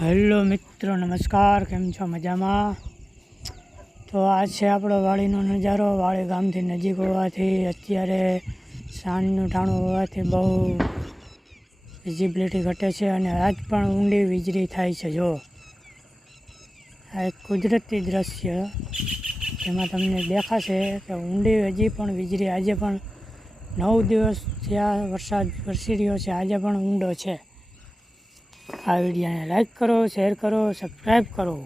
Hello મિત્રો, નમસ્કાર. કેમ છો? મજામાં? તો આ છે આપણો વાડીનો નજારો. વાડી ગામથી નજીક હોવાથી અત્યારે સાંજનું ટાણું હોવાથી બહુ વિઝિબિલિટી ઘટે છે અને આજ પણ ઊંડી વીજળી થાય છે. જો આ એક કુદરતી દ્રશ્ય જેમાં તમને દેખાશે કે ઊંડી હજી પણ વીજળી આજે પણ 9 દિવસ થયા વરસાદ વરસી રહ્યો છે, આજે પણ ઊંડો છે. આ વિડીયોને લાઈક કરો, શેર કરો, સબસ્ક્રાઈબ કરો.